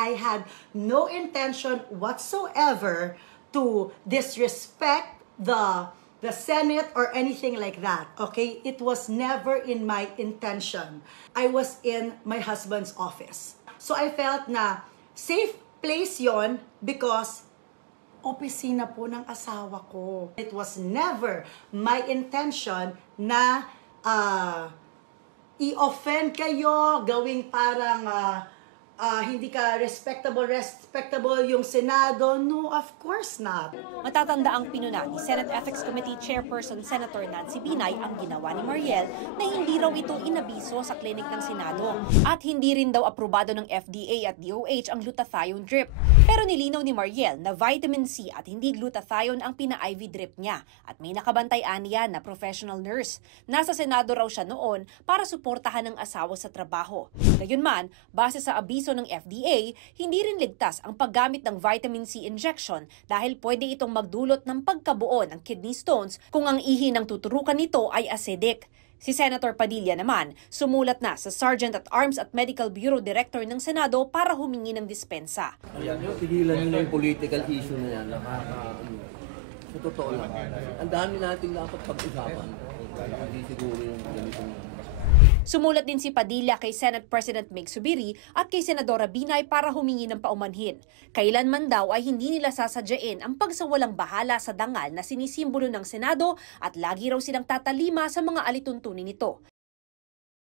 I had no intention whatsoever to disrespect the Senate or anything like that, okay? It was never in my intention. I was in my husband's office. So I felt na safe place yon because opisina po ng asawa ko. It was never my intention na i-offend kayo, gawing parang hindi ka respectable yung Senado. No, of course not. Matatanda ang pinuna ni Senate Ethics Committee Chairperson Senator Nancy Binay ang ginawa ni Mariel na hindi raw ito inabiso sa klinik ng Senado at hindi rin daw aprobado ng FDA at DOH ang glutathione drip. Pero nilinaw ni Mariel na vitamin C at hindi glutathione ang pina-IV drip niya at may nakabantay-an niya na professional nurse. Nasa Senado raw siya noon para suportahan ang asawa sa trabaho. Gayunman, base sa abiso ng FDA, hindi rin ligtas ang paggamit ng vitamin C injection dahil pwede itong magdulot ng pagkabuo ng kidney stones kung ang ihi ng tuturukan nito ay acidic. Si Senator Padilla naman, sumulat na sa Sergeant at Arms at Medical Bureau Director ng Senado para humingi ng dispensa. Ayan nyo, tigilan nyo na yung political issue na yan. Sa totoo lang, ang dami natin dapat pag-usapan. Hindi siguro yung ganitong. Sumulat din si Padilla kay Senate President Mig Zubiri at kay Senadora Binay para humingi ng paumanhin. Kailanman daw ay hindi nila sasadyain ang pagsawalang bahala sa dangal na sinisimbolo ng Senado at lagi raw silang tatalima sa mga alituntunin nito.